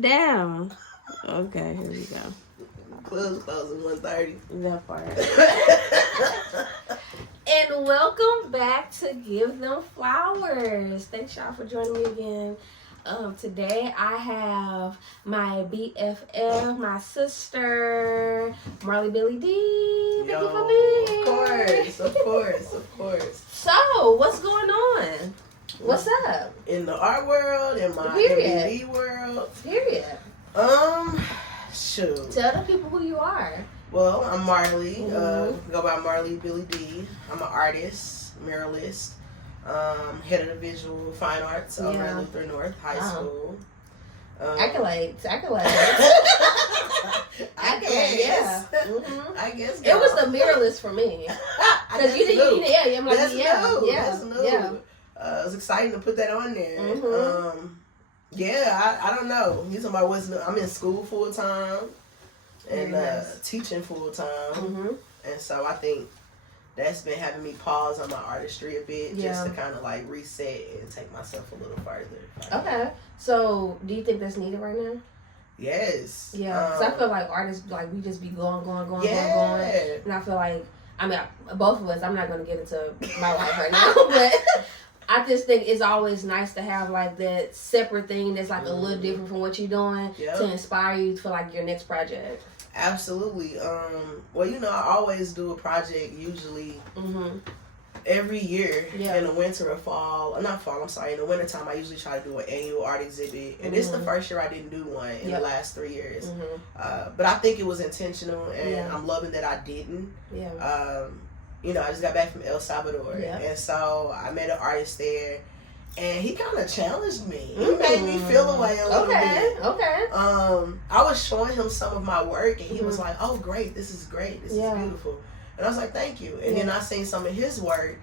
Down. Okay, here we go. Club's closing 1:30. That part. And welcome back to Give Them Flowers. Thanks y'all for joining me again. Today I have my BFF, my sister, Marley Billie D. Thank you for being here. Of course. So, what's going on? What's up? In the art world, in my Period. MBD world. Period. Shoot. Tell the people who you are. Well, I'm Marley. Go by Marley Billie D. I'm an artist, muralist, head of the visual fine arts over at Luther North High School. Accolades. I guess. Yeah. Mm-hmm. I guess. It was the mirrorless for me. Because you didn't. Yeah, I'm like, That's new. Yeah. That's new. Yeah. It was exciting to put that on there. Mm-hmm. I don't know. You talking about what's new? I'm in school full time and teaching full time, and so I think that's been having me pause on my artistry a bit, just to kind of like reset and take myself a little farther. Okay. So, do you think that's needed right now? Yes. Yeah. Because I feel like artists, like, we just be going. And I feel like, both of us, I'm not going to get into my life right now, but I just think it's always nice to have like that separate thing that's like a little different from what you're doing to inspire you for like your next project. Absolutely. Well, I always do a project usually every year in the winter or fall. In the wintertime I usually try to do an annual art exhibit. And this is the first year I didn't do one in the last 3 years. But I think it was intentional, and I'm loving that I didn't. I just got back from El Salvador, and so I met an artist there, and he kind of challenged me. He made me feel away a little bit. Okay. I was showing him some of my work, and he was like, "Oh, great! This is great. This is beautiful." And I was like, "Thank you." And then I seen some of his work,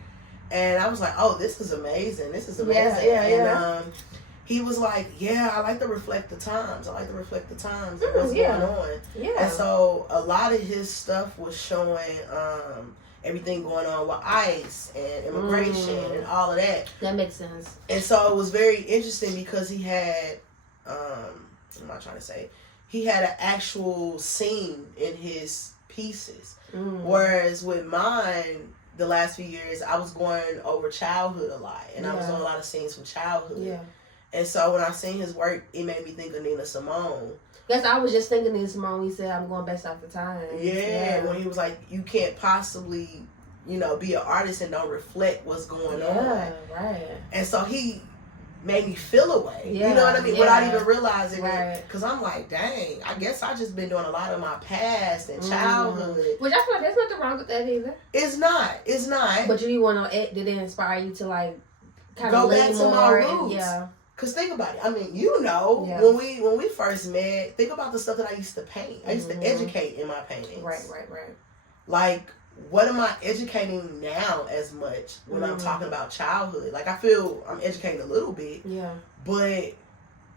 and I was like, "Oh, this is amazing. This is amazing." And he was like, "Yeah, I like to reflect the times. And what's going on." And so a lot of his stuff was showing everything going on with ICE and immigration and all of that. That makes sense. And so it was very interesting because he had, what am I trying to say? He had an actual scene in his pieces. Whereas with mine, the last few years, I was going over childhood a lot. And I was doing a lot of scenes from childhood. Yeah. And so when I seen his work, it made me think of Nina Simone. Yes, I was just thinking this moment. He said, "I'm going based off the time." Yeah, when he was like, "You can't possibly, be an artist and don't reflect what's going on." Right. And so he made me feel away. You know what I mean? Without even realizing it. Because I'm like, dang, I guess I just been doing a lot of my past and childhood. Which I feel like there's nothing wrong with that either. It's not. But you want to, did it inspire you to like kind of go back to my roots? Cause think about it. I mean, when we first met, think about the stuff that I used to paint. I used to educate in my paintings. Right. Like, what am I educating now as much when I'm talking about childhood? Like, I feel I'm educating a little bit. Yeah. But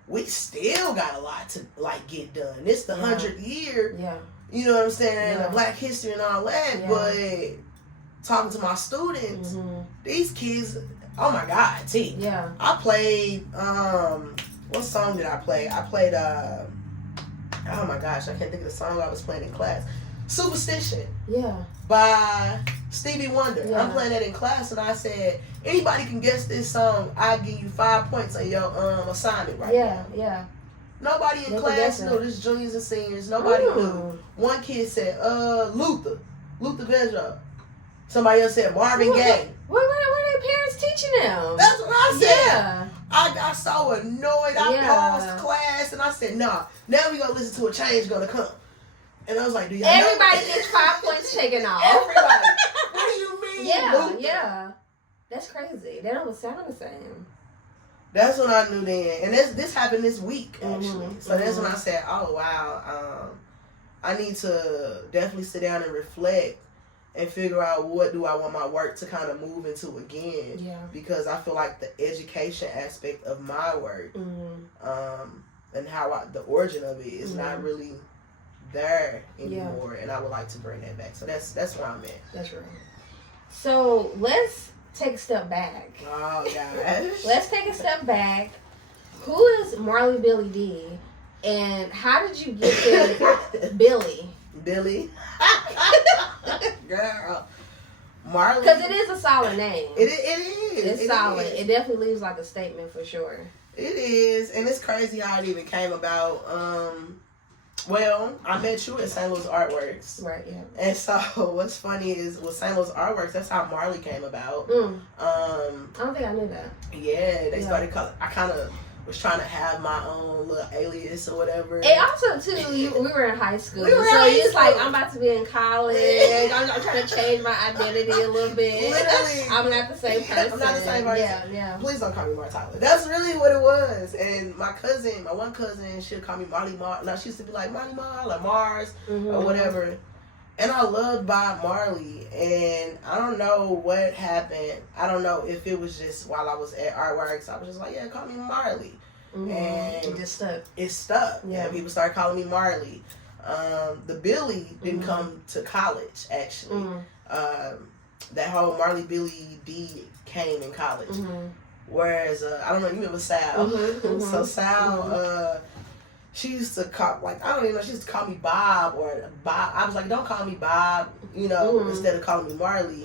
we still got a lot to like get done. It's the 100th year. Yeah. You know what I'm saying? The Black history and all that. Yeah. But talking to my students, these kids. Oh my God, T. Yeah. I played, what song did I play? I played, oh my gosh, I can't think of the song I was playing in class. Superstition. Yeah. By Stevie Wonder. Yeah. I'm playing that in class, and I said, anybody can guess this song, I give you 5 points on your assignment right now. Yeah. Nobody in class knew. This juniors and seniors. Nobody knew. One kid said, Luther Vandross. Somebody else said Marvin Gaye. What are their parents teaching them? That's what I said. Yeah. I got so annoyed. I paused class and I said, "Nah, now we gonna listen to A Change Gonna Come." And I was like, "Do y'all Everybody gets 5 points taken off." Everybody. What do you mean? Yeah. That's crazy. They don't sound the same. That's when I knew then. And this happened this week, actually. So that's when I said, "Oh, wow. I need to definitely sit down and reflect and figure out what do I want my work to kind of move into again." Yeah. Because I feel like the education aspect of my work and how the origin of it is not really there anymore, and I would like to bring that back. So that's where I'm at. That's right. So let's take a step back. Oh gosh. Let's take a step back. Who is Marley Billie D? And how did you get to Billy? Billy. Girl. Marley. Because it is a solid name. It is. It's solid. It definitely leaves like a statement for sure. It is. And it's crazy how it even came about. Well, I met you at St. Louis Artworks. Right, yeah. And so what's funny is with St. Louis Artworks, that's how Marley came about. I don't think I knew that. Yeah, they started calling. I kind of was trying to have my own little alias or whatever. And also, too, we were in high school. So it's like, I'm about to be in college. I'm trying to change my identity a little bit. Literally. I'm not the same person. I'm not the same person. Yeah. Please don't call me Mar Tyler. That's really what it was. And my one cousin, she'd call me Marley Mar. Now, she used to be like Marley Mar, like Mars, or whatever. And I loved Bob Marley, and I don't know what happened. I don't know if it was just while I was at Artworks, I was just like, yeah, call me Marley. And it just stuck. It stuck. Yeah. And people started calling me Marley. The Billy didn't come to college, actually. That whole Marley Billie D came in college. Whereas, I don't know, you remember Sal. So Sal, she used to call, like, I don't even know, she used to call me Bob or Bob. I was like, don't call me Bob, instead of calling me Marley.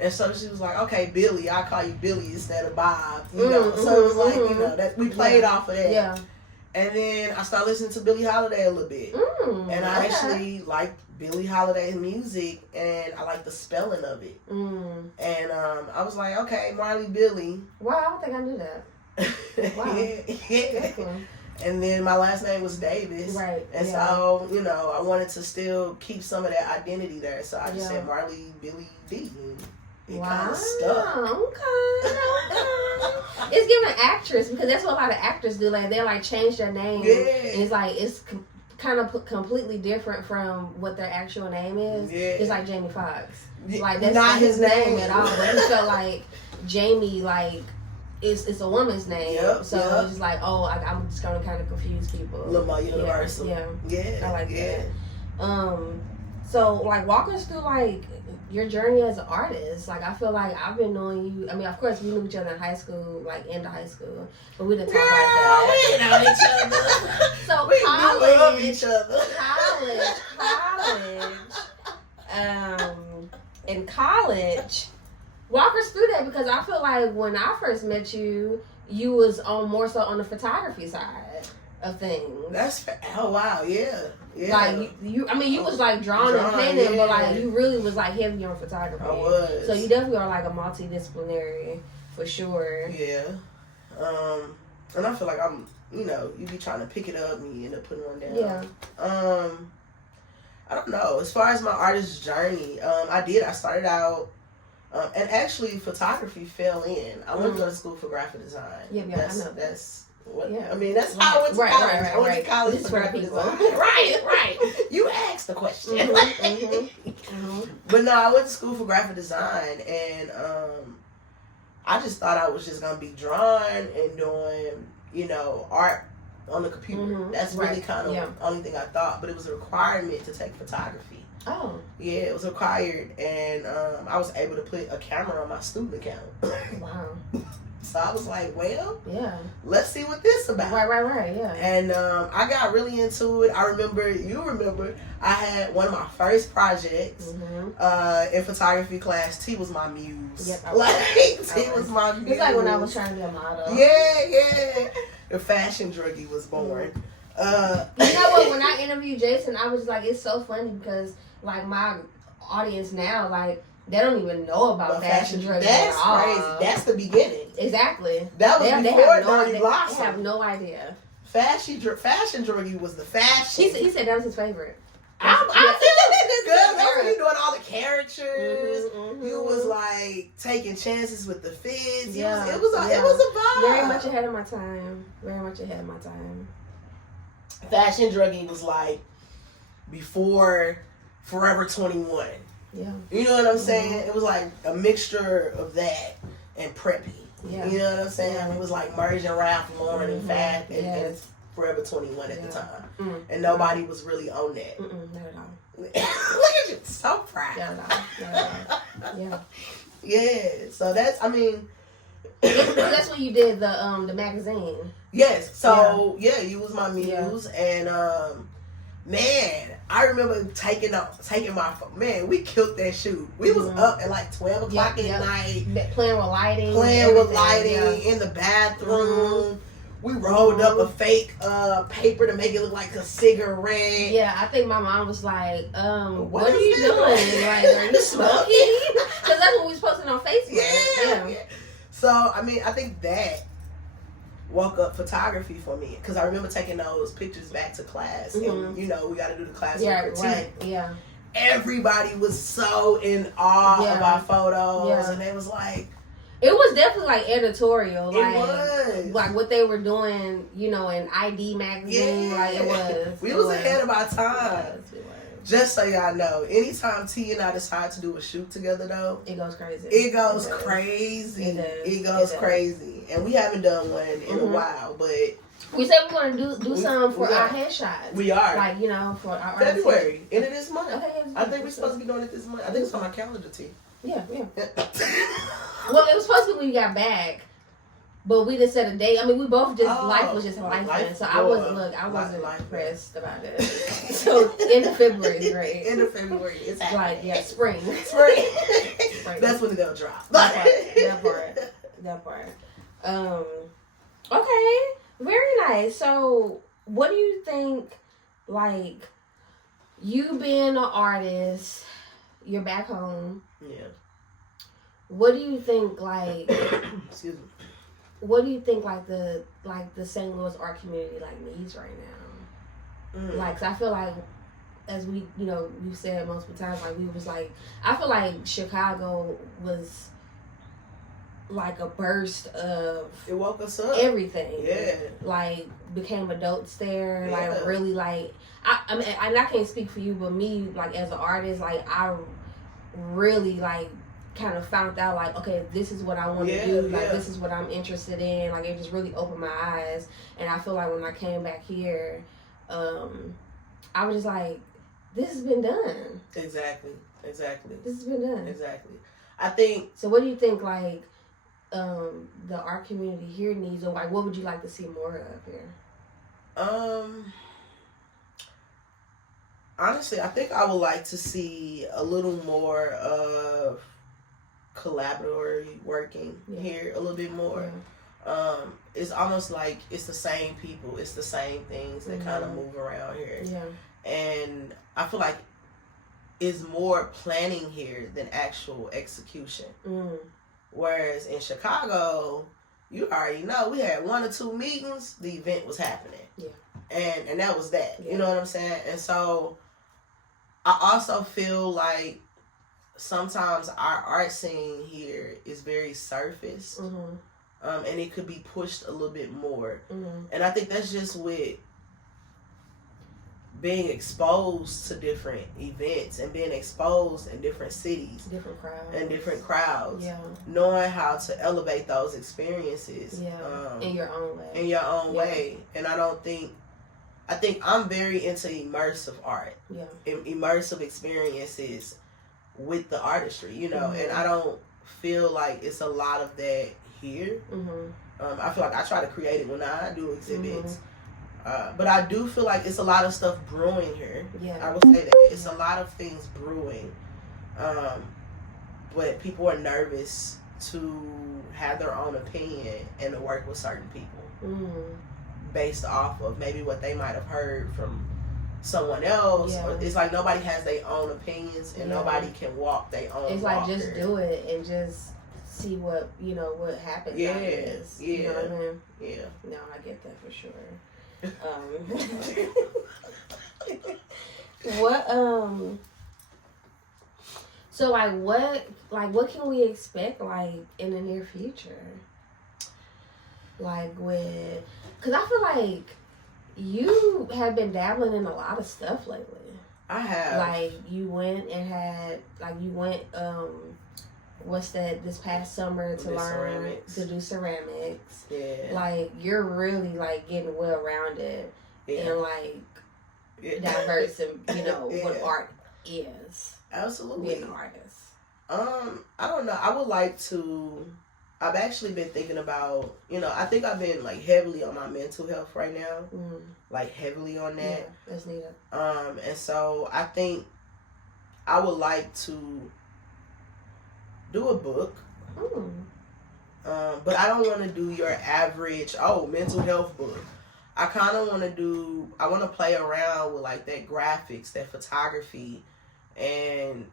And so she was like, okay, Billy, I'll call you Billy instead of Bob, So it was like, that we played off of that. Yeah. And then I started listening to Billie Holiday a little bit. And I actually liked Billie Holiday's music, and I liked the spelling of it. And I was like, okay, Marley Billie. Wow, I don't think I knew that. Wow. Yeah. Cool. And then my last name was Davis. Right. And so, I wanted to still keep some of that identity there. So I just said Marley Billie D. It kind of stuck. Okay. It's giving actress, because that's what a lot of actors do. Like, they like change their name. Yeah. And it's like, it's kind of completely different from what their actual name is. Yeah. It's like Jamie Foxx. Yeah. Like, that's not his name at all. But he felt like Jamie, like, it's a woman's name. It's just like, I'm just going to kind of confuse people. A little more universal. Yeah. I like that. So, like, walk us through, like, your journey as an artist. Like, I feel like I've been knowing you. I mean, of course, we knew each other in high school, like, into high school. But we didn't talk like that. We know each other. So, we college. love each other. In college, walk us through that, because I feel like when I first met you, you was more so on the photography side of things. Oh wow, yeah. Like you was like drawing and painting, but like you really was like heavy on photography. I was. So you definitely are like a multidisciplinary for sure. Yeah. And I feel like I'm, you be trying to pick it up and you end up putting one down. Yeah. I don't know. As far as my artist journey, I started out, and actually photography fell in. I went to go to school for graphic design. Yeah, I know. That's what, I mean, that's how I went to college. I went to college for graphic design. Right. You asked the question. But no, I went to school for graphic design, and I just thought I was just going to be drawing and doing, art on the computer. That's really kind of the only thing I thought. But it was a requirement to take photography. Oh. Yeah, it was required, and I was able to put a camera on my student account. Wow. So I was like, well, yeah, let's see what this is about. Right, yeah. And I got really into it. You remember, I had one of my first projects in photography class. T was my muse. Yep, T was my muse. It's like when I was trying to be a model. Yeah. The fashion druggie was born. You know what? When I interviewed Jason, I was like, it's so funny because like my audience now, like, they don't even know about fashion druggie. That's crazy. That's the beginning. Exactly. That was before Dirty Blossom. They have no idea. Fashion druggie was the fashion. He said that was his favorite. I feel it. That's when you doing all the characters. You was like taking chances with the fits. It was a vibe. Very much ahead of my time. Fashion druggie was like before Forever 21. Yeah. You know what I'm saying? It was like a mixture of that and preppy. Yeah. You know what I'm saying? It was like merging Ralph Lauren and Fat and Forever 21 at the time. And nobody was really on that. Not at all. Look at you. So proud. Yeah. Yeah. So that's, I mean. That's when you did the magazine. Yes. So you was my muse, and man, I remember taking my phone. Man, we killed that shoot. We was up at like 12 o'clock at night, playing with lighting, in the bathroom. We rolled up a fake paper to make it look like a cigarette. Yeah, I think my mom was like, what are you doing? Like, are you smoking? Because that's what we was posting on Facebook. Yeah. So, I mean, I think that woke up photography for me. Because I remember taking those pictures back to class. And, we got to do the class critique. Right. Yeah. Everybody was so in awe of our photos. And they was like, it was definitely like editorial. Like, it was. Like what they were doing, in ID magazine. Like it was. We was ahead of our time. It was. Just so y'all know, anytime T and I decide to do a shoot together though, it goes crazy. It goes crazy. It goes crazy. And we haven't done one in a while, but we said we're gonna do something for our headshots. We are. Like, for our February. End of this month. Okay, I think we're supposed to be doing it this month. I think it's on my calendar, T. Yeah. Well, it was supposed to be when we got back, but we didn't set a date. I mean, we both just life was just life, so I wasn't impressed about it. So end of February is great. End of February is happening. Like spring. That's when they'll drop. That part. Okay, very nice. So, what do you think? Like, you being an artist, you're back home. Yeah. What do you think, like, excuse me. What do you think, like the St. Louis art community needs right now? Like, 'cause I feel like, as we, we've said multiple times, we was I feel like Chicago was like a burst of, it woke us up, everything. Yeah. Became adults there. Yeah. Really I mean, I can't speak for you, but me, as an artist, I really kind of found out okay, this is what I want to do. This is what I'm interested in. It just really opened my eyes. And I feel like when I came back here, I was just this has been done. Exactly. This has been done. Exactly. I think. So what do you think the art community here needs, or what would you like to see more of here? Honestly, I think I would like to see a little more of collaboratory working here, a little bit more. Yeah. It's almost like it's the same people, it's the same things that kind of move around here. Yeah. And I feel like it's more planning here than actual execution. Whereas in Chicago, you already know, we had 1 or 2 meetings, the event was happening. Yeah. And that was that. Yeah. You know what I'm saying? And so I also feel like sometimes our art scene here is very surface. And it could be pushed a little bit more. And I think that's just with being exposed to different events and being exposed in different cities, different crowds, yeah. Knowing how to elevate those experiences, in your own way. Way. And I think I'm very into immersive art, immersive experiences with the artistry, and I don't feel like it's a lot of that here. I feel like I try to create it when I do exhibits. But I do feel like it's a lot of stuff brewing here. Yeah. I will say that. It's a lot of things brewing. But people are nervous to have their own opinion and to work with certain people. Based off of maybe what they might have heard from someone else. Yeah. Or it's like nobody has their own opinions and nobody can walk their own It's like just do it and just see what, what happens. Yeah. You know what I mean? Yeah. No, I get that for sure. So what can we expect in the near future? Cause I feel like you have been dabbling in a lot of stuff lately. I have. You went and had what's that, this past summer to learn ceramics. To do ceramics. Yeah. You're really getting well rounded and diverse and what art is. Absolutely. Being an artist. I don't know. I would like to I've actually been thinking about, I think I've been like heavily on my mental health right now, like heavily on that. Yeah, that's needed. And so I think I would like to do a book. But I don't want to do your average mental health book. I kind of want to play around with like that graphics, that photography, and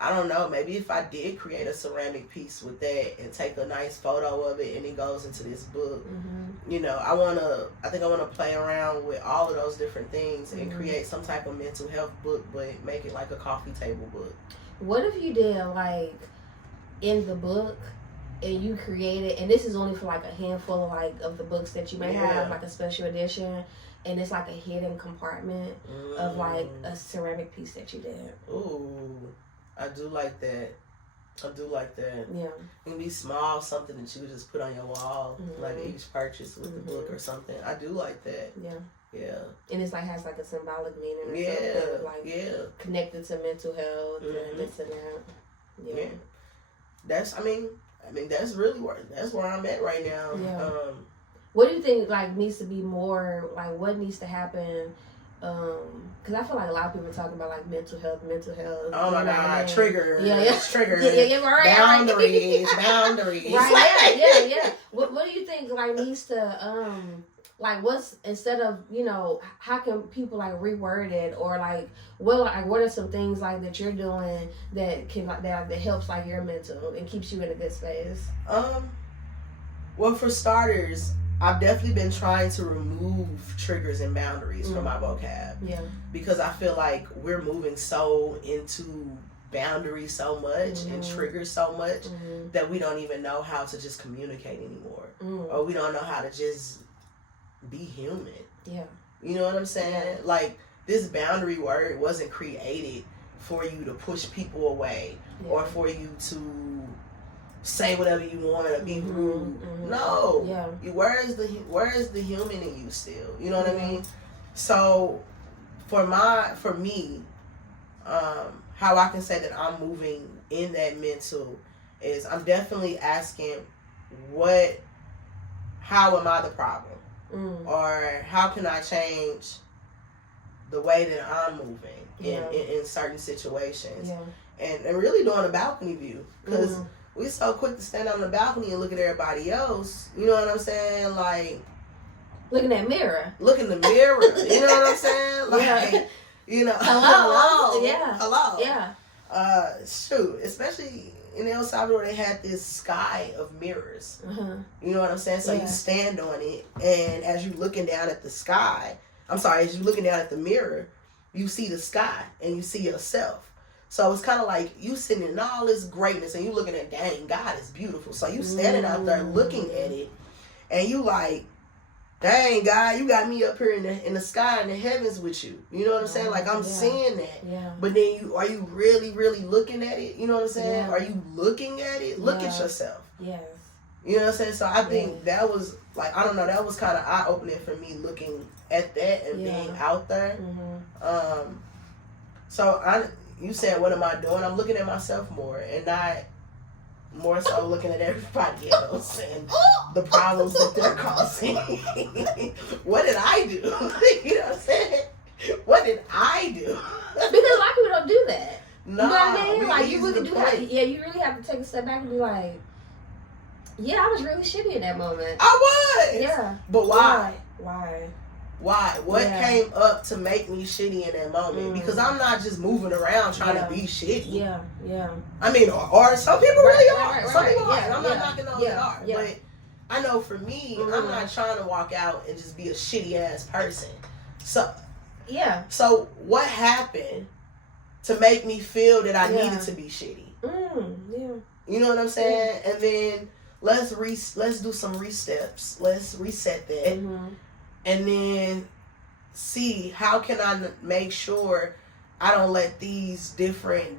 I don't know, maybe if I did create a ceramic piece with that and take a nice photo of it and it goes into this book, I think I want to play around with all of those different things and create some type of mental health book, but make it like a coffee table book. What if you did like in the book and you created, and this is only for like a handful of like of the books that you may have, like a special edition, and it's like a hidden compartment of like a ceramic piece that you did. Ooh, I do like that. Yeah. It can be small, something that you would just put on your wall, like each purchase with the book or something. I do like that. Yeah. Yeah. And it's like has like a symbolic meaning or something, like connected to mental health and this and that. Yeah. That's that's really where I'm at right now. Yeah. What do you think like needs to be more, like what needs to happen? Because I feel like a lot of people are talking about like mental health. Oh my God, triggers. Triggers. Right, boundaries. Right. Yeah. What do you think like needs to like what's, instead of, how can people like reword it, or like what are some things like that you're doing that can like that helps like your mental and keeps you in a good space? Well, for starters, I've definitely been trying to remove triggers and boundaries from my vocab. Yeah. Because I feel like we're moving so into boundaries so much and triggers so much that we don't even know how to just communicate anymore. Or we don't know how to just be human. Yeah. You know what I'm saying? Yeah. Like, this boundary word wasn't created for you to push people away or for you to say whatever you want or be rude. No. Yeah. Where is the human in you still? You know what I mean? So for me, how I can say that I'm moving in that mental is I'm definitely asking how am I the problem? Or how can I change the way that I'm moving in certain situations? Yeah. And really doing a balcony view, because we so quick to stand on the balcony and look at everybody else. You know what I'm saying? Like, look in that mirror. Look in the mirror. You know what I'm saying? Like, hello. Hello. Yeah. Shoot, especially in El Salvador, they had this sky of mirrors. You know what I'm saying? So you stand on it, and as you're looking down at as you're looking down at the mirror, you see the sky and you see yourself. So it's kind of like you sitting in all this greatness and you looking at, dang, God is beautiful. So you standing out there looking at it, and you like, dang, God, you got me up here in the sky in the heavens with you. You know what I'm saying? Like, I'm seeing that. Yeah. But then are you really, really looking at it? You know what I'm saying? Yeah. Are you looking at it? Look at yourself. Yes. You know what I'm saying? So I think that was, like, I don't know, that was kind of eye-opening for me, looking at that and being out there. So you said, what am I doing? I'm looking at myself more and not more so looking at everybody else and the problems that they're causing. What did I do? You know what I'm saying? What did I do? Because a lot of people don't do that. No, you know what I mean? Like, you really do have, you really have to take a step back and be like, yeah, I was really shitty in that moment. I was. Yeah. But why? Why? What came up to make me shitty in that moment? Because I'm not just moving around trying to be shitty. Yeah. I mean, or some people really are. Some people are. And I'm not knocking those that are. But I know for me, I'm not trying to walk out and just be a shitty ass person. So what happened to make me feel that I needed to be shitty? You know what I'm saying? And then let's do some re-steps. Let's reset that. And then see, how can I make sure I don't let these different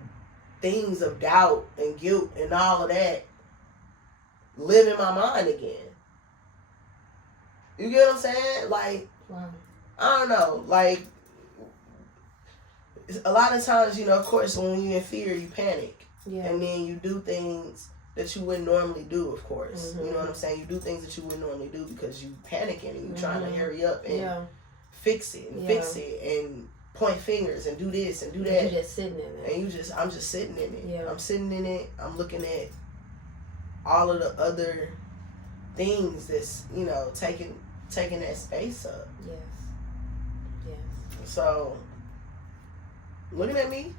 things of doubt and guilt and all of that live in my mind again. You get what I'm saying? Like, I don't know. Like, a lot of times, of course, when you're in fear, you panic. Yeah. And then you do things that you wouldn't normally do, of course. You know what I'm saying? You do things that you wouldn't normally do because you panicking and you trying to hurry up and fix it and point fingers and do this and do that. You're just sitting in it. And I'm just sitting in it. Yeah. I'm sitting in it. I'm looking at all of the other things that's, you know, taking that space up. Yes. So, looking at me,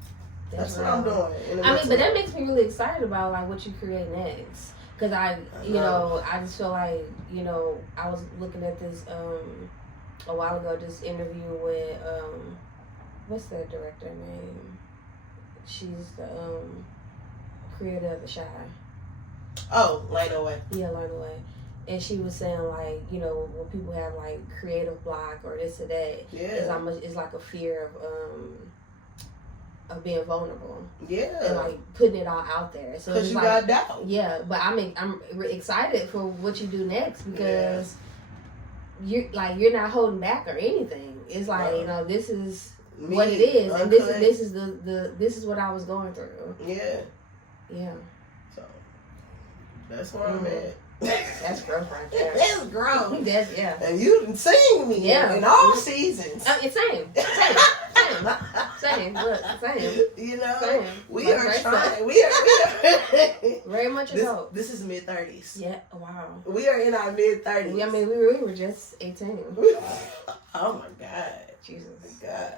that's what I'm doing. I mean, but that makes me really excited about like what you create next. Cause I just feel like, you know, I was looking at this a while ago, this interview with what's that director name? She's the creator of The Shy. Oh, Lana Way. Yeah, Lana Way. And she was saying, like, you know, when people have, like, creative block or this or that, it's like a fear of being vulnerable. Yeah. And, like, putting it all out there. So because you like, got doubt. Yeah, but I'm excited for what you do next because you're not holding back or anything. It's like, you know, this is what it is. And this is what I was going through. Yeah. Yeah. So, that's where I'm at. That's growth right there. That's growth. Yeah. And you done seen me in all seasons. It's same. Look, same. You know, same. We are trying. We are very much adult. This is mid-30s. Yeah. Wow. We are in our mid-30s. I mean, we were just 18. Oh my God. Jesus. God.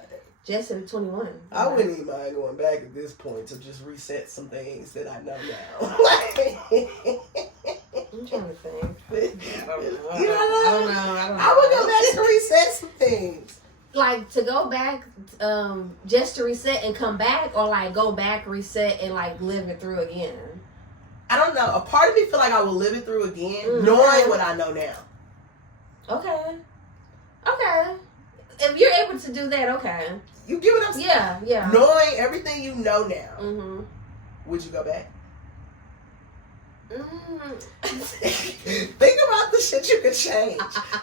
Just at 21. I wouldn't even mind going back at this point to just reset some things that I know now. I'm trying to think. I don't know. I would go back to reset some things. Like to go back, just to reset and come back, or like go back, reset, and like live it through again. I don't know. A part of me feel like I will live it through again, knowing what I know now. Okay. If you're able to do that, okay. You get what I'm saying? Yeah. Knowing everything you know now, would you go back? Think about the shit you could change.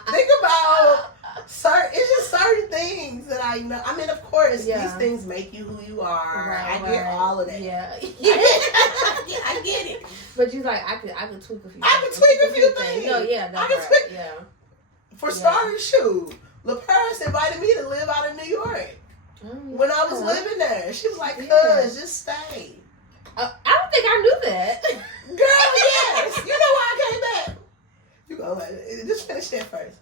Think about it's just certain things that I know. I mean, of course, these things make you who you are. Right, I get all of that. Yeah. I get it. But you like, I could tweak a few. I could tweak a few things. No, that's right. Yeah. For starters, shoot, LaParis invited me to live out in New York when I was living there. She was like, "Cuz, just stay." I don't think I knew that. Girl, yes. You know why I came back? You go, just finish that first.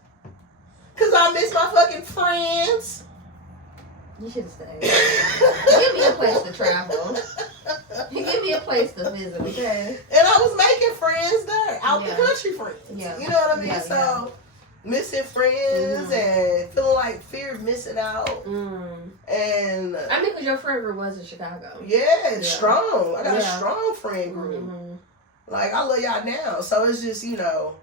Because I miss my fucking friends. You should stay. Give me a place to travel. Give me a place to visit, okay? And I was making friends there. Out the country friends. Yeah. You know what I mean? Yeah, so, missing friends and feeling like fear of missing out. And I mean, because your friend group was in Chicago. Yeah, strong. I got a strong friend group. Like, I love y'all now. So, it's just, you know,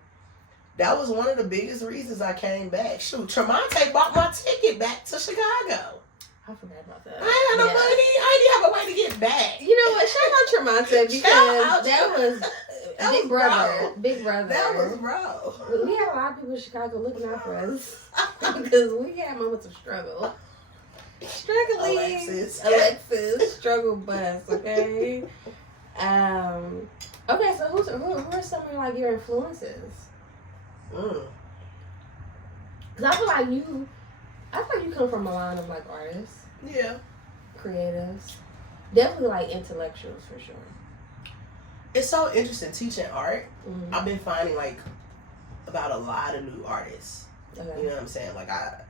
that was one of the biggest reasons I came back. Shoot, Tremonte bought my ticket back to Chicago. I forgot about that. I ain't had no money. I didn't have a way to get back. You know what? Shout out Tremonte because that was Big Brother. Big Brother. That was bro. We had a lot of people in Chicago looking out for us because we had moments of struggle. Struggling. Alexis. Struggle bus, okay? Okay, so who are some of like your influences? Because I feel like you come from a line of like artists. Yeah. Creatives. Definitely like intellectuals for sure. It's so interesting teaching art. I've been finding like about a lot of new artists. Okay. You know what I'm saying? Like I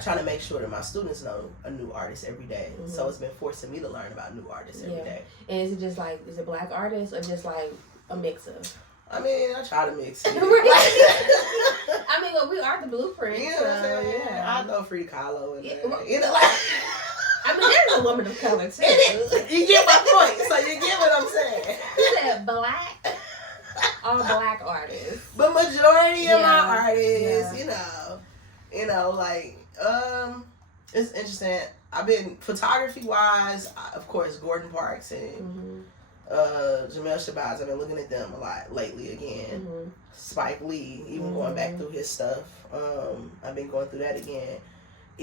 try to make sure that my students know a new artist every day. So it's been forcing me to learn about new artists every day. And is it just like, is it black artists or just like a mix of? I mean, I try to mix it. I mean, well, we are the blueprint. You know what I'm saying? Yeah. I know Frida Kahlo in there. You know, like, I mean, there's a woman of color too. You get my point. So you get what I'm saying. You said black, all black artists. But majority of my artists, you know, like, it's interesting. I've been photography wise, of course, Gordon Parks and Jamel Shabazz. I've been looking at them a lot lately again. Spike Lee, even going back through his stuff. I've been going through that again.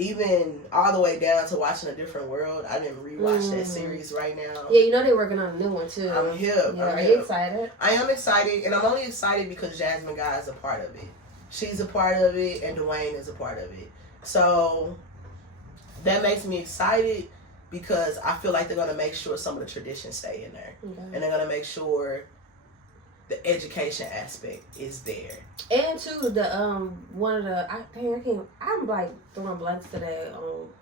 even all the way down to watching A Different World. I didn't rewatch that series right now. Yeah, you know they're working on a new one too. I'm hip. Yeah, are you excited? I am excited, and I'm only excited because Jasmine Guy is a part of it. She's a part of it, and Dwayne is a part of it. So that makes me excited because I feel like they're going to make sure some of the traditions stay in there. Okay. And they're going to make sure the education aspect is there. And too, the one of the I'm like throwing blanks today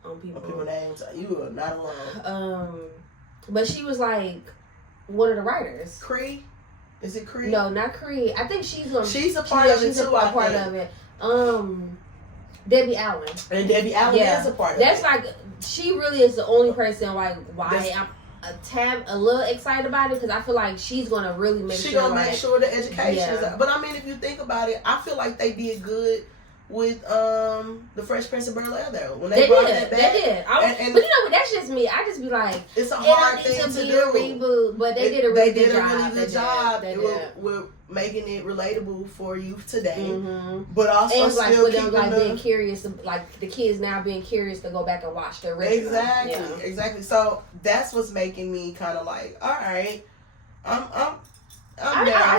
on people. People names. You are not alone. But she was like one of the writers. Cree? Is it Cree? No, not Cree. I think she's a part of it too. She's a part of it. Debbie Allen. And Debbie Allen is a part of That's it. like, she really is the only person why I'm a little excited about it, because I feel like she's gonna really make sure. Make sure the education is up. But I mean, if you think about it, I feel like they did good with the Fresh Prince of Bel-Air though. When they brought that back. They did. But you know what? That's just me. I just be like, it's a hard thing to do. A reboot, but they did a really good job. They did a really good job. They were making it relatable for youth today, but also and still like with them like being curious, like the kids now being curious to go back and watch the original. Exactly. So that's what's making me kind of like, all right, I'm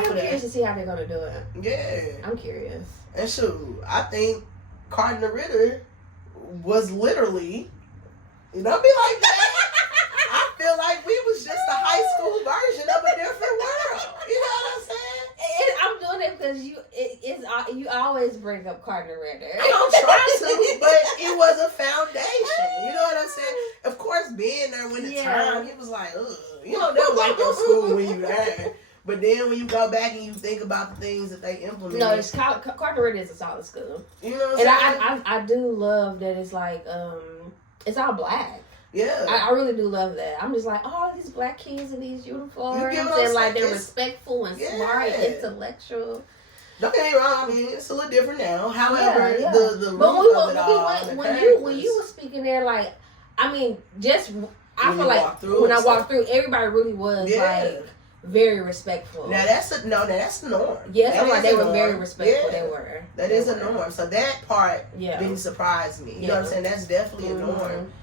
curious to see how they're gonna do it. Yeah, I'm curious. And shoot, I think Carton the Ritter was literally, be like that. I feel like we was just a high school version of A Different World. You know what I'm saying? I'm doing it because you always bring up Carton the Ritter. I don't try to, but it was a foundation. You know what I'm saying? Of course, being there when the time, it was like, ugh. You don't never like your school when you there. But then when you go back and you think about the things that they implement. No, Carton Ritter is a solid school. You know what I'm saying? And I do love that it's like, it's all black. Yeah. I really do love that. I'm just like, oh, these black kids in these uniforms. And like, they're respectful and smart and intellectual. Don't get me wrong, I mean, it's a little different now. However, the root of it all. When you were speaking there, like, I mean, I feel like when I walked through, everybody really was like, very respectful. Now that's the norm. Yeah, they were very respectful. They were. That is a norm. So that part didn't surprise me. You know what I'm saying? That's definitely a norm.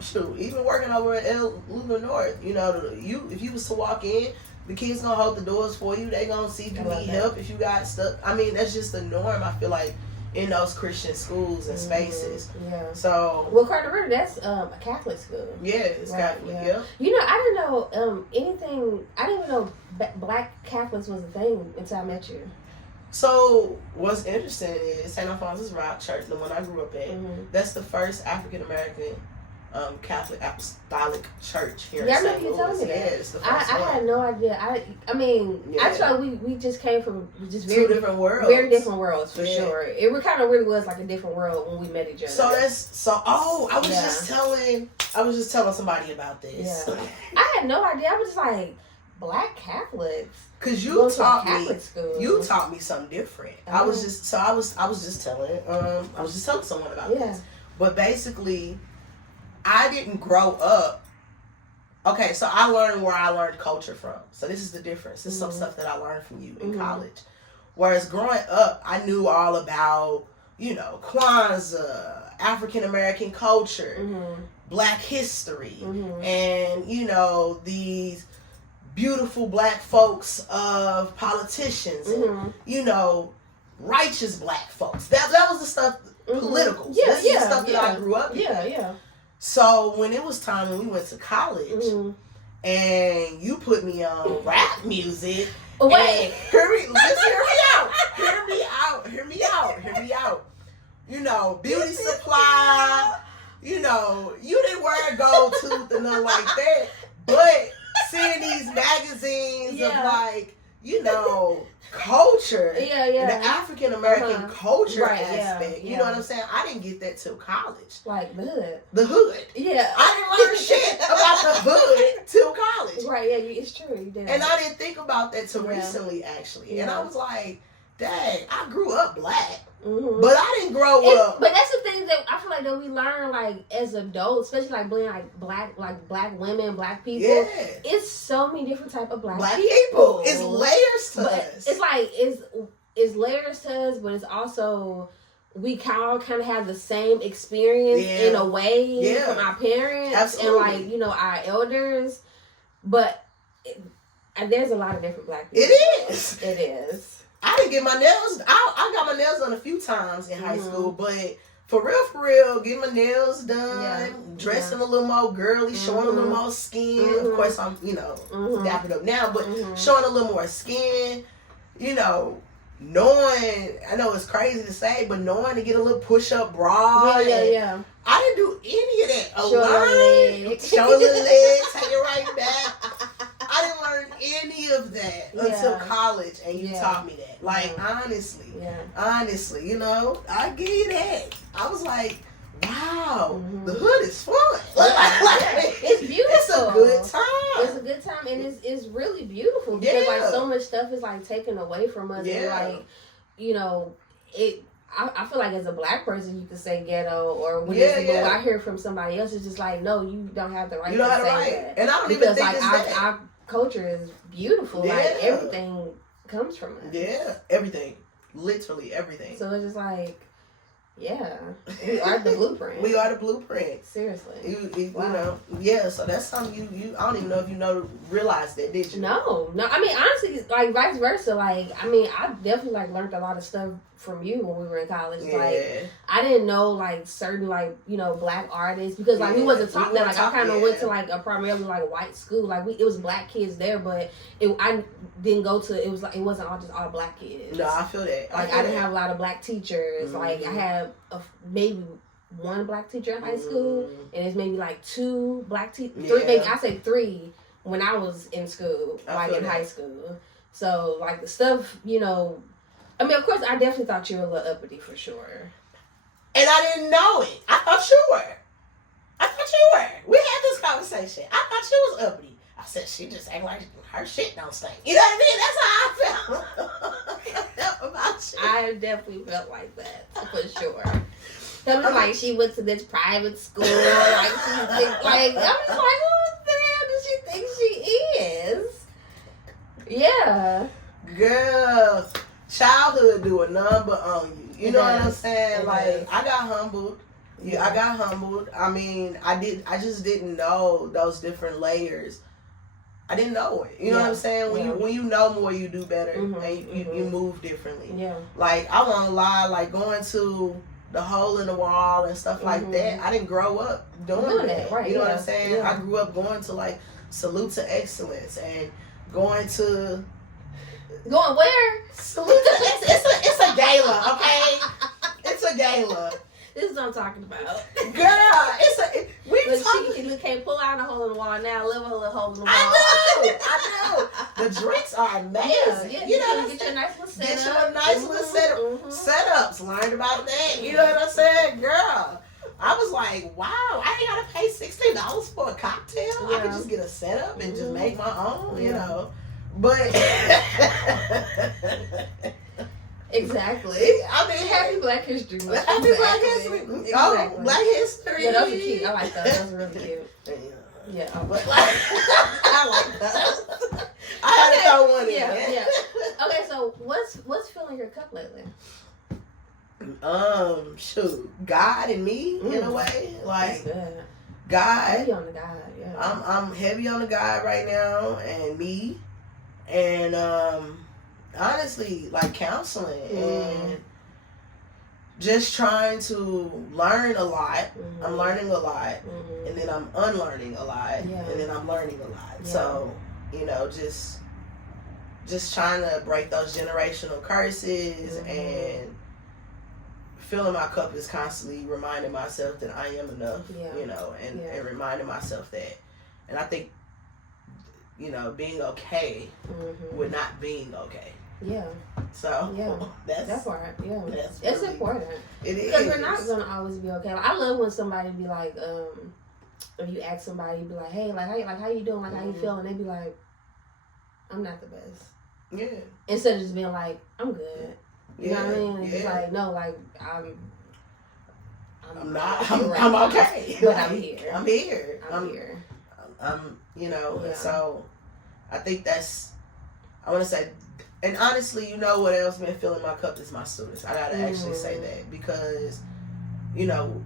Shoot, even working over at Lula North, you know, if you was to walk in, the kids gonna hold the doors for you. They gonna see if you need help, if you got stuff. I mean, that's just the norm. I feel like in those Christian schools and spaces. Yeah. So. Well, Carter Ritter, that's a Catholic school. Yeah, it's Catholic. Yeah. You know, I didn't know anything. I didn't even know Black Catholics was a thing until I met you. So what's interesting is St. Alphonsus Rock Church, the one I grew up at. That's the first African American Catholic Apostolic Church here in St. Louis. Yeah, I remember you telling me that. It's the first one. I had no idea. I mean, I thought we just came from just very different worlds. Very different worlds for sure. It kind of really was like a different world when we met each other. I was just telling somebody about this. Yeah. I had no idea. I was just like, Black Catholics. Cause you taught me something different. I was just telling someone about this. But basically, I didn't grow up. Okay, so I learned where I learned culture from. So this is the difference. This is some stuff that I learned from you in college. Whereas growing up, I knew all about, you know, Kwanzaa, African American culture, Black history, and, you know, these beautiful Black folks of politicians, and, you know, righteous Black folks. That was the stuff, political. This is the stuff that I grew up in. So when it was time when we went to college, and you put me on rap music, hear me out. You know, beauty supply. You know, you didn't wear gold tooth and nothing like that, but seeing these magazines of like, you know, culture, the African American culture aspect. You know what I'm saying? I didn't get that till college. Like the hood. The hood. Yeah. I didn't learn shit about the hood till college. Right. Yeah, it's true. You did. And I didn't think about that till recently, actually. And I was like, dang, I grew up Black. But I didn't grow up. But that's the thing that I feel like that we learn like as adults, especially like being like black women, Black people. Yeah. It's so many different type of black people. It's layers to us. It's like it's layers to us, but it's also we all kind of have the same experience in a way from our parents and like, you know, our elders, but there's a lot of different black people. It is. It is. I didn't get my nails. I got my nails done a few times in high school, but for real, getting my nails done, dressing a little more girly, showing a little more skin. Of course, I'm, you know, dapping up now, but showing a little more skin, you know, knowing, I know it's crazy to say, but knowing to get a little push-up bra. Yeah. I didn't do any of that. Show a little legs, take it right back. I didn't learn any of that until college, and you taught me that. Like, honestly, you know, I give you that. I was like, wow, the hood is fun. It's beautiful. It's a good time. It's a good time, and it's really beautiful because like so much stuff is like taken away from us, and like, you know, it. I feel like as a black person, you could say ghetto or when I hear from somebody else, it's just like, no, you don't have the right to say that. And I don't even think like our culture is beautiful. Like everything comes from it. Yeah, everything, literally everything. So it's just like, yeah, we are the blueprint. We are the blueprint. Seriously. You know, yeah. So that's something you. I don't even know if you realized that, did you? No. I mean, honestly, like vice versa. Like, I mean, I definitely like learned a lot of stuff from you when we were in college. Like, I didn't know like certain like, you know, black artists because like we wasn't taught that. Like, I kind of went to like a primarily like white school. Like it was black kids there, but I didn't go to. It was like it wasn't all black kids. No, I feel that. Like I didn't have a lot of black teachers. Like I had maybe one black teacher in high school, and it's maybe like two black teachers. Three, maybe I say three when I was in school, like in high school. So like the stuff, you know. I mean, of course, I definitely thought you were a little uppity for sure. And I didn't know it. I thought you were. We had this conversation. I thought you was uppity. I said, she just act like her shit don't stink. You know what I mean? That's how I felt about you. I definitely felt like that, for sure. That was like, she went to this private school. Like, I'm just like, who the hell does she think she is? Yeah. Girl. Childhood do a number on you. You know what I'm saying? Like, I got humbled. I got humbled. I mean, I just didn't know those different layers. I didn't know it. You know what I'm saying? When you know more, you do better, and you move differently. Yeah. Like, I won't lie. Like, going to the hole in the wall and stuff like that. I didn't grow up doing that. Right? You know what I'm saying? Yeah. I grew up going to like Salute to Excellence and going to. Going where? Salute to it's a gala, okay? It's a gala. This is what I'm talking about. Girl, she can't pull out a hole in the wall now. Live a little hole in the wall. I know. The drinks are amazing. Yeah, you know, get you a nice little setup. Get you a nice little setup. Setups. Learned about that. You know what I'm saying, girl? I was like, wow, I ain't gotta pay $16 for a cocktail. I can just get a setup and just make my own. You know. But exactly. I mean, happy Black History Month. Happy Black History. Exactly. Oh, Black History. Yeah, those are cute. I like those. Those are really cute. Yeah, but like, I like those. I had to throw one in. Yeah. Okay, so what's filling your cup lately? Shoot, God and me in a way. Like God. Heavy on the God. Yeah. I'm heavy on the God right now, and me. And honestly, like counseling and just trying to learn a lot. I'm learning a lot, and then I'm unlearning a lot, and then I'm learning a lot. So, you know, just trying to break those generational curses, and filling my cup is constantly reminding myself that I am enough, you know, and reminding myself that. And I think, you know, being okay with not being okay. Yeah. So that's part. Yeah, it's important. It is, because we're not gonna always be okay. Like, I love when somebody be like, if you ask somebody, be like, hey, like how you doing? Like how you feeling? They be like, I'm not the best. Yeah. Instead of just being like, I'm good. You know what I mean? It's just like, no, like I'm okay. But I'm here. I'm here. You know, and so I think I want to say And honestly, you know what else been filling my cup is my students. I gotta actually say that, because, you know,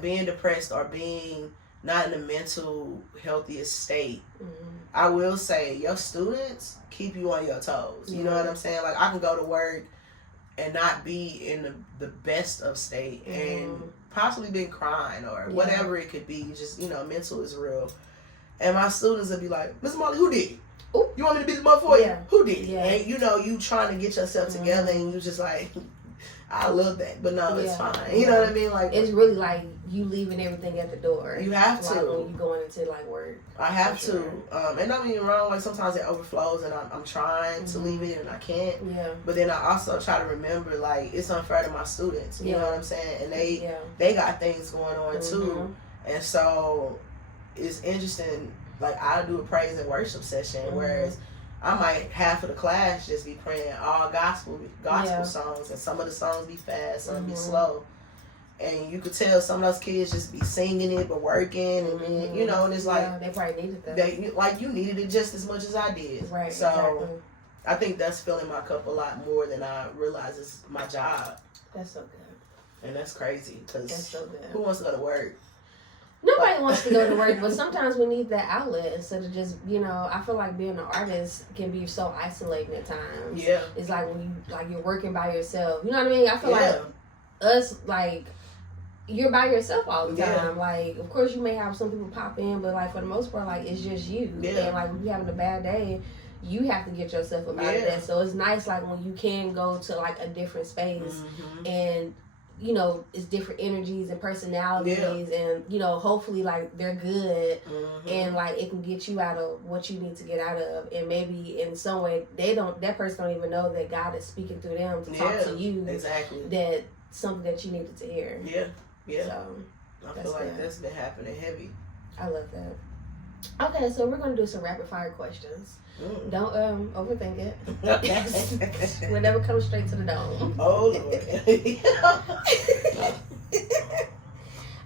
being depressed or being not in a mental healthiest state, I will say your students keep you on your toes. You know what I'm saying? Like, I can go to work and not be in the best of state and possibly been crying or whatever it could be. Just, you know, mental is real. And my students will be like, Mr. Marley, who did it? Ooh. You want me to be the mother for you? Who did it? And, you know, you trying to get yourself together and you just like, I love that. But no, it's fine. You know what I mean? Like, it's really like you leaving everything at the door. You have to. Like when you going into like work. I have to. And don't get me wrong, like sometimes it overflows and I'm trying to leave it and I can't. Yeah. But then I also try to remember, like, it's unfair to my students. You know what I'm saying? And they got things going on too. And so it's interesting. Like, I do a praise and worship session, whereas I might half of the class just be praying all gospel songs, and some of the songs be fast, some be slow, and you could tell some of those kids just be singing it but working, and then, you know, and it's like they probably needed that. Like you needed it just as much as I did, right? So exactly. I think that's filling my cup a lot more than I realize it's my job. That's so good, and that's crazy because so who wants to go to work? Nobody wants to go to work, but sometimes we need that outlet instead of just, you know, I feel like being an artist can be so isolating at times. Yeah. It's like when you're working by yourself. You know what I mean? I feel like us, like, you're by yourself all the time. Yeah. Like, of course you may have some people pop in, but like for the most part, like, it's just you. Yeah. And like when you're having a bad day, you have to get yourself up out of that. So it's nice, like, when you can go to like a different space and, you know, it's different energies and personalities and, you know, hopefully, like, they're good and, like, it can get you out of what you need to get out of, and maybe in some way that person don't even know that God is speaking through them to talk to you. Exactly. That something that you needed to hear. Yeah. So, I feel like that's been happening heavy. I love that. Okay, so we're going to do some rapid fire questions. Don't overthink it. Whatever comes straight to the dome. Oh, Lord.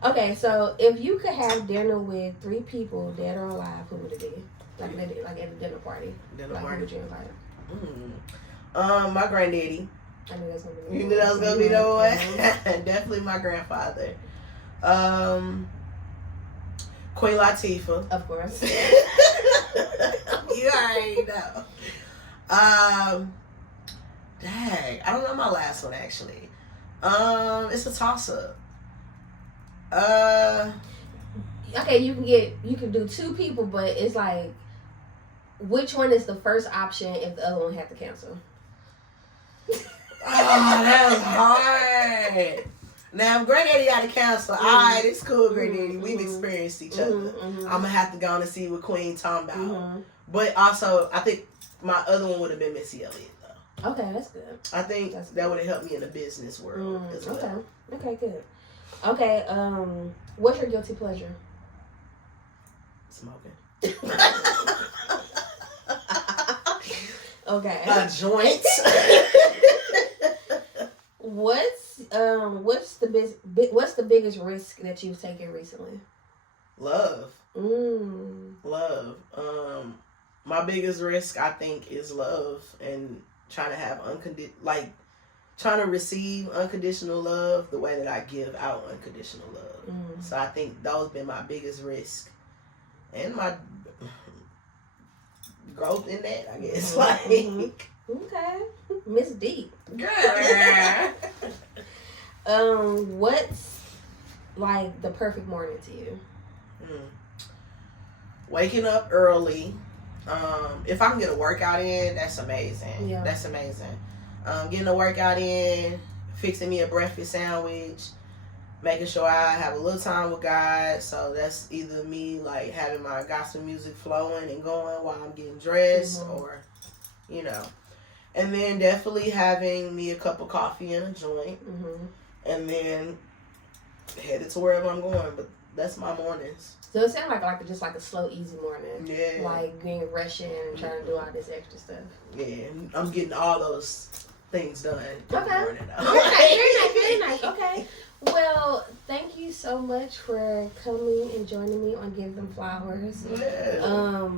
Okay, so if you could have dinner with 3 people, dead or alive, who would it be? Like at a dinner party. Who would you invite? My granddaddy. I knew that was gonna be. You knew that was gonna be the one. Definitely my grandfather. Queen Latifah. Of course. You already know. Dang. I don't know my last one, actually. It's a toss-up. Okay, you can do 2 people, but it's like, which one is the first option if the other one had to cancel? Oh, that was hard. Now, if Granddaddy got to cancel, all right, it's cool, Granddaddy. We've experienced each other. I'm going to have to go on and see what Queen talking about. But also, I think my other one would have been Missy Elliott, though. Okay, that's good. I think that would have helped me in the business world as well. Okay, good. Okay, what's your guilty pleasure? Smoking. Okay. A joint. What's the biggest risk that you've taken recently? Love. Love. My biggest risk, I think, is love and trying to have trying to receive unconditional love the way that I give out unconditional love. So I think those been my biggest risk and my growth in that, I guess. Okay, Miss D. Girl. What's like the perfect morning to you? Waking up early. If I can get a workout in, that's amazing. Yeah. That's amazing. Getting a workout in, fixing me a breakfast sandwich, making sure I have a little time with God. So that's either me like having my gospel music flowing and going while I'm getting dressed, or, you know. And then definitely having me a cup of coffee and a joint. And then headed to wherever I'm going. But that's my mornings. So it sounds like just like a slow, easy morning. Yeah. Like being rushing and trying to do all this extra stuff. Yeah, I'm getting all those things done. Okay. Very nice. Okay. Well, thank you so much for coming and joining me on Give Them Flowers. Yeah.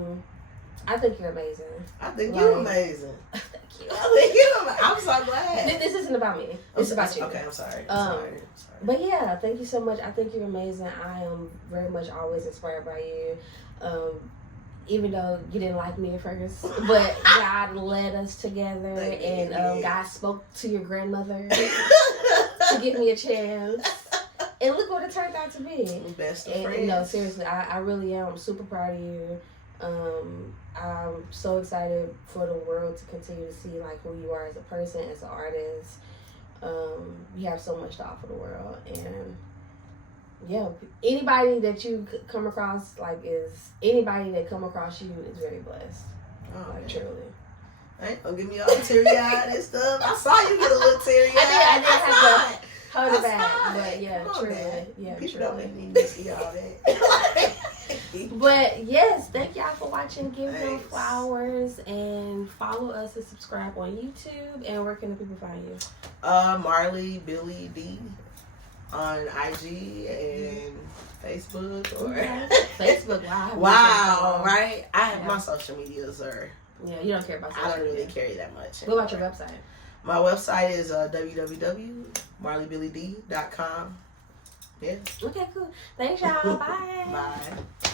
I think you're amazing. I think you're amazing. Thank you. I think you're amazing. I'm so glad. This isn't about me. This is about you. Okay, I'm sorry. But yeah, thank you so much. I think you're amazing. I am very much always inspired by you. Even though you didn't like me at first, but God led us together, and God spoke to your grandmother to give me a chance. And look what it turned out to be. Best of friends. No, seriously, I really am. I'm super proud of you. I'm so excited for the world to continue to see like who you are as a person, as an artist. You have so much to offer the world, and yeah, anybody that you come across anybody that come across you is very blessed. Oh, like truly. Don't give me all teary-eyed and stuff. I saw you get a little teary-eyed. I did have to hold it back, but yeah, truly. Yeah, people truly. don't need to see all that. But yes, thank y'all for watching Give Them Flowers, and follow us and subscribe on YouTube. And where can the people find you? Marley Billie D on IG and Facebook or Facebook. Wow, right? I have my social medias are. Yeah, you don't care about social I don't really carry that much. What about your website? My website is www.marleybillyd.com. Yeah. Okay, cool. Thanks, y'all. Bye. Bye.